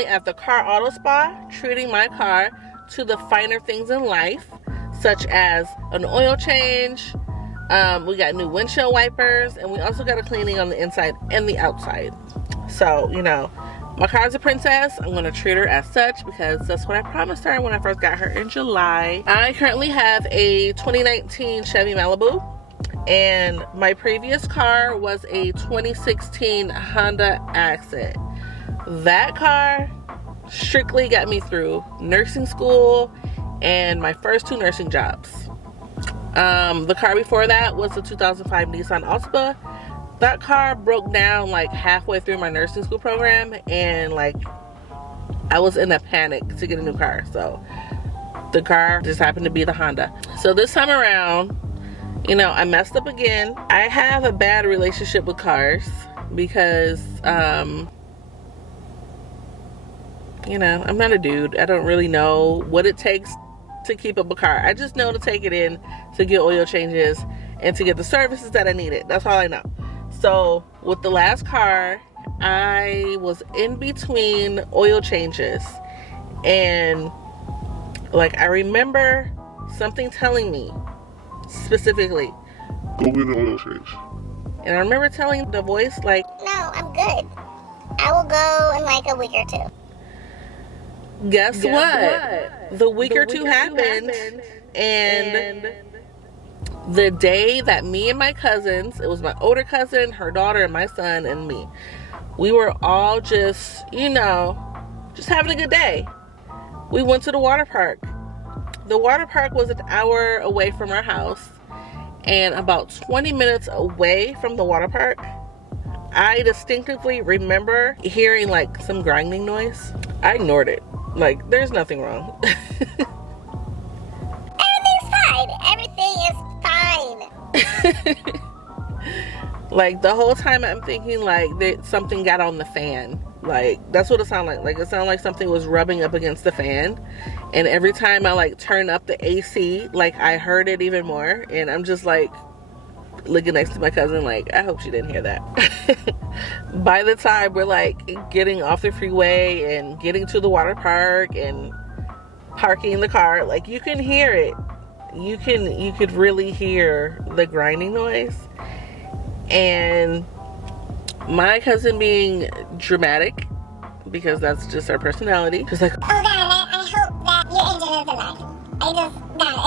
currently at the car auto spa, treating my car to the finer things in life, such as an oil change. We got new windshield wipers, and we also got a cleaning on the inside and the outside. So, you know, my car's a princess. I'm gonna treat her as such because that's what I promised her when I first got her in July. I currently have a 2019 Chevy Malibu, and my previous car was a 2016 Honda Accent. That car strictly got me through nursing school and my first 2 nursing jobs. The car before that was the 2005 Nissan Altima. That car broke down like halfway through my nursing school program, and like I was in a panic to get a new car, so the car just happened to be the Honda. So this time around, you know, I messed up again. I have a bad relationship with cars because you know, I'm not a dude. I don't really know what it takes to keep up a car. I just know to take it in, to get oil changes, and to get the services that I needed. That's all I know. So with the last car, I was in between oil changes, and like I remember something telling me specifically, go get an oil change. And I remember telling the voice like, no, I'm good. I will go in like a week or 2. Guess what? The week or two happened, and the day that me and my cousins, it was my older cousin, her daughter, and my son, and me, we were all just, you know, just having a good day. We went to the water park. The water park was an hour away from our house, and about 20 minutes away from the water park, I distinctively remember hearing like some grinding noise. I ignored it. Like, there's nothing wrong. Everything's fine. Everything is fine. Like, the whole time I'm thinking like that something got on the fan. Like, that's what it sounded like. Like, it sounded like something was rubbing up against the fan. And every time I like turn up the AC, like I heard it even more. And I'm just like looking next to my cousin like, I hope she didn't hear that. By the time we're like getting off the freeway and getting to the water park and parking the car, like you can hear it. You could really hear the grinding noise. And my cousin, being dramatic, because that's just her personality, she's like, oh God, I hope that your engine isn't lacking. I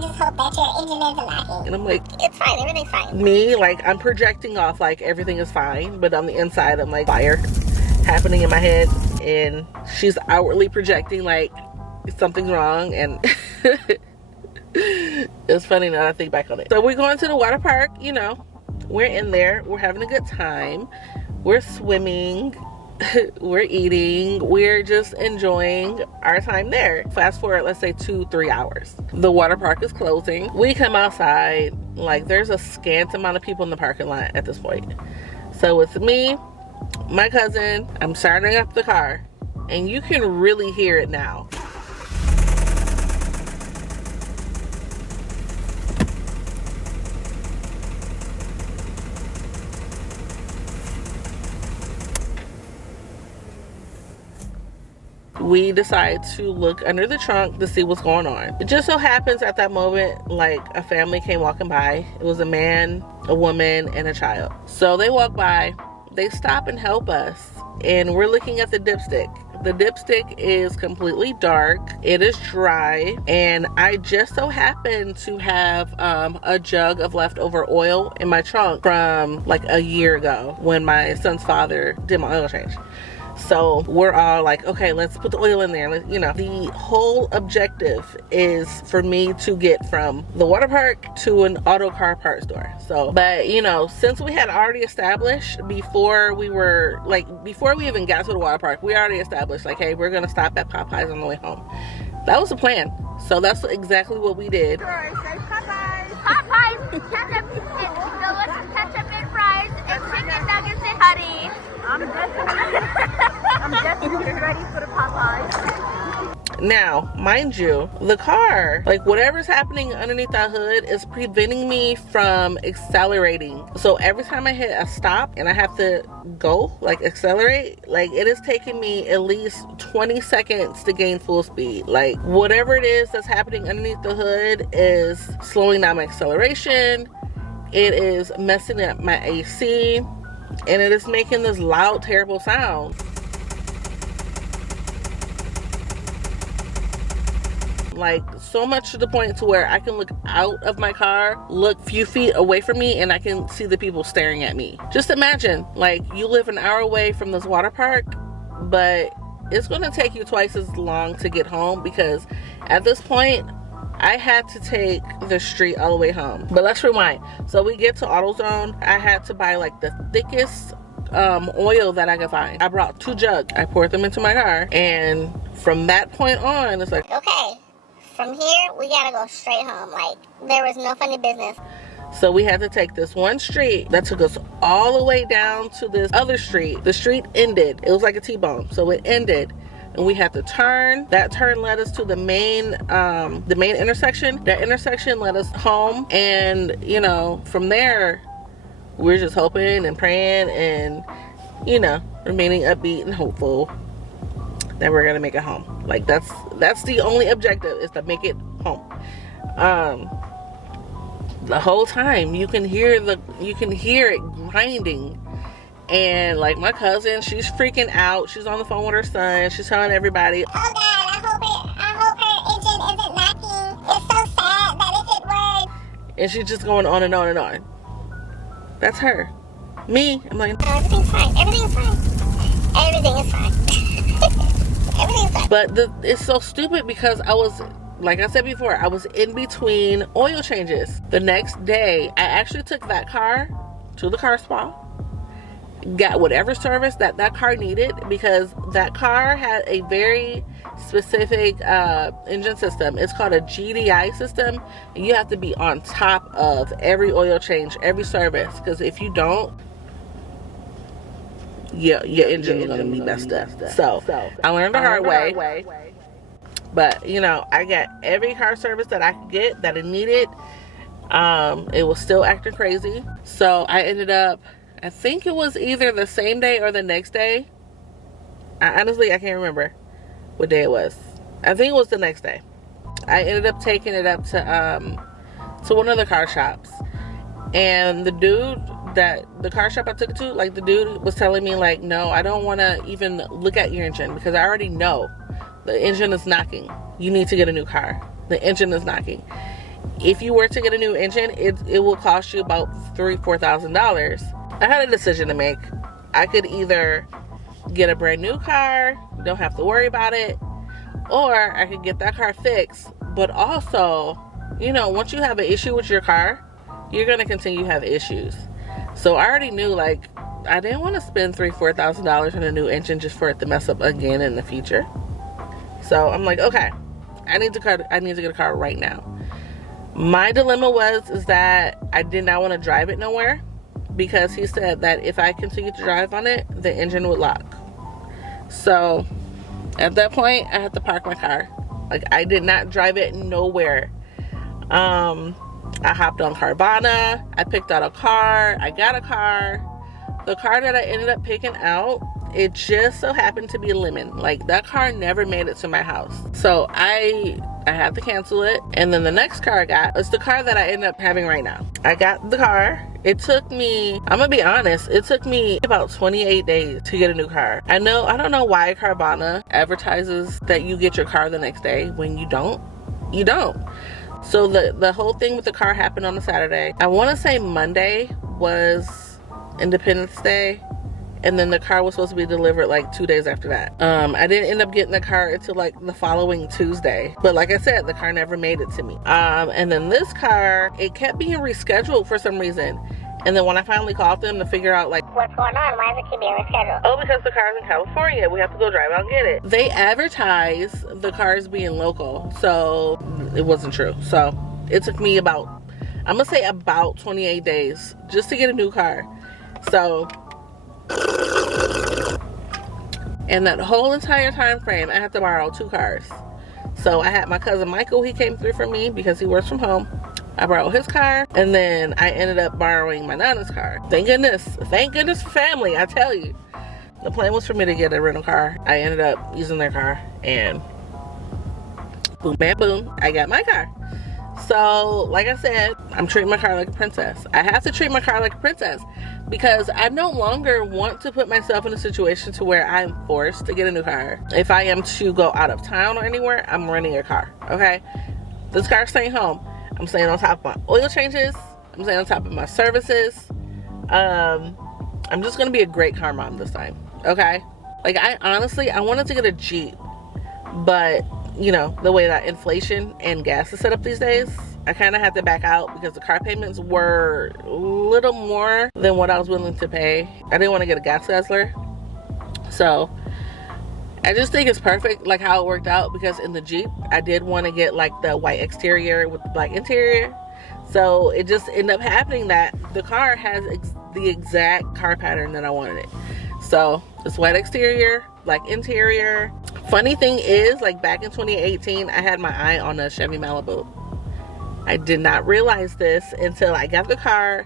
just hope that your engine isn't lacking. and I'm like, It's fine, everything's fine. me, like, I'm projecting off like everything is fine, but on the inside I'm like, fire happening in my head, and she's outwardly projecting like something's wrong. And it's funny now that I think back on it. So we're going to the water park, you know, we're in there, we're having a good time, we're swimming, we're eating, we're just enjoying our time there. Fast forward, let's say 2-3 hours. The water park is closing. We come outside, like there's a scant amount of people in the parking lot at this point. So it's me, my cousin, I'm starting up the car, and you can really hear it now. We decide to look under the trunk to see what's going on. It just so happens at that moment, like a family came walking by. It was a man, a woman, and a child. So they walk by, they stop and help us, and we're looking at the dipstick. The dipstick is completely dark, it is dry, and I just so happen to have a jug of leftover oil in my trunk from like a year ago when my son's father did my oil change. So we're all like, okay, let's put the oil in there. You know, the whole objective is for me to get from the water park to an auto car parts store. So, but you know, since we had already established before we even got to the water park, we already established like, hey, we're gonna stop at Popeyes on the way home. That was the plan. So that's exactly what we did. Popeyes, ketchup and fries, and chicken nuggets and honey. I'm definitely ready for the Popeyes. Now, mind you, the car, like whatever's happening underneath that hood is preventing me from accelerating. So every time I hit a stop and I have to go, like accelerate, like it is taking me at least 20 seconds to gain full speed. Like whatever it is that's happening underneath the hood is slowing down my acceleration. It is messing up my AC, and it is making this loud, terrible sound. Like so much to the point to where I can look out of my car, look a few feet away from me, and I can see the people staring at me. Just imagine, like you live an hour away from this water park, but it's gonna take you twice as long to get home, because at this point, I had to take the street all the way home. But let's rewind. So we get to AutoZone. I had to buy like the thickest oil that I could find. I brought 2 jugs. I poured them into my car, and from that point on, it's like, Okay, from here, we gotta go straight home. Like, there was no funny business. so we had to take this one street that took us all the way down to this other street. The street ended. It was like a T-bone. So it ended, and we had to turn. That turn led us to the main intersection. That intersection led us home, and you know, from there, we're just hoping and praying and, you know, remaining upbeat and hopeful that we're gonna make it home. Like that's the only objective, is to make it home. The whole time you can hear it grinding, and like my cousin, she's freaking out. She's on the phone with her son. She's telling everybody, Oh God, I hope her engine isn't knocking. It's so sad that if it were. and she's just going on and on and on. That's her. Me, I'm like, No, everything's fine. Everything's fine. Everything is fine. Everything's fine. but it's so stupid because I was, like I said before, I was in between oil changes. The next day, I actually took that car to the car spa, got whatever service that car needed, because that car had a very specific engine system. It's called a GDI system, and you have to be on top of every oil change, every service, because if you don't, your engine is going to be messed up. So I learned the hard way. But you know, I got every car service that I could get, that I needed. It was still acting crazy, so I ended up, I think it was either the same day or the next day. Honestly, I can't remember what day it was. I think it was the next day. I ended up taking it up to one of the car shops, and the car shop I took it to, like the dude was telling me like, no, I don't want to even look at your engine, because I already know the engine is knocking. You need to get a new car. The engine is knocking. If you were to get a new engine, it will cost you about $3,000-$4,000. I had a decision to make. I could either get a brand new car, don't have to worry about it, or I could get that car fixed. But also, you know, once you have an issue with your car, you're going to continue to have issues. So I already knew, like, I didn't want to spend $3,000-$4,000 on a new engine just for it to mess up again in the future. So I'm like, okay, I need to get a car right now. My dilemma is that I did not want to drive it nowhere, because he said that if I continued to drive on it, the engine would lock. So at that point, I had to park my car. Like, I did not drive it nowhere. I hopped on Carvana. I picked out a car. I got a car. The car that I ended up picking out, it just so happened to be a lemon. Like, that car never made it to my house. So I had to cancel it. And then the next car I got is the car that I end up having right now. I got the car. It took me, I'm gonna be honest, it took me about 28 days to get a new car. I don't know why Carvana advertises that you get your car the next day when you don't. You don't. So the whole thing with the car happened on a Saturday. I want to say Monday was Independence Day, and then the car was supposed to be delivered like 2 days after that. I didn't end up getting the car until like the following Tuesday, but like I said, the car never made it to me. And then this car, it kept being rescheduled for some reason. And then when I finally called them to figure out like, What's going on? Why is it keep being rescheduled? oh, because the car's in California, we have to go drive out and get it. They advertise the cars being local, so it wasn't true. So it took me about 28 days just to get a new car. So, and that whole entire time frame, I had to borrow 2 cars. So I had my cousin Michael, he came through for me because he works from home. I borrowed his car, and then I ended up borrowing my Nana's car. Thank goodness for family, I tell you. The plan was for me to get a rental car. I ended up using their car, and boom, bam, boom, I got my car. So, like I said, I'm treating my car like a princess. I have to treat my car like a princess because I no longer want to put myself in a situation to where I'm forced to get a new car. If I am to go out of town or anywhere, I'm renting a car, okay? This car's staying home. I'm staying on top of my oil changes. I'm staying on top of my services. I'm just gonna be a great car mom this time, okay? Like, I wanted to get a Jeep, but you know, the way that inflation and gas is set up these days, I kind of had to back out because the car payments were a little more than what I was willing to pay. I didn't want to get a gas guzzler. So I just think it's perfect like how it worked out, because in the Jeep, I did want to get like the white exterior with the black interior. So it just ended up happening that the car has the exact car pattern that I wanted it. So it's white exterior, black interior. Funny thing is, like back in 2018, I had my eye on a Chevy Malibu. I did not realize this until I got the car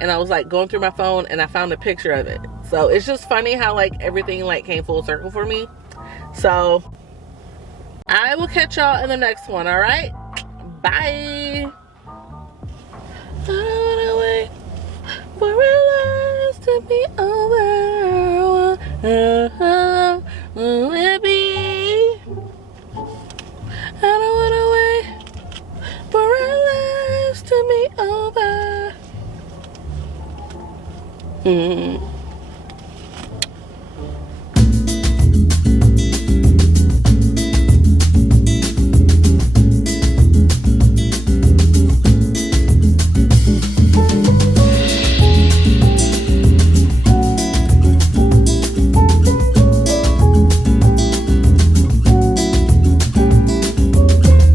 and I was like going through my phone and I found a picture of it. So it's just funny how like everything like came full circle for me. So I will catch y'all in the next one, all right? Bye. I don't wanna wait for our lives to be over. Will it be? I don't wanna wait for our lives to be over.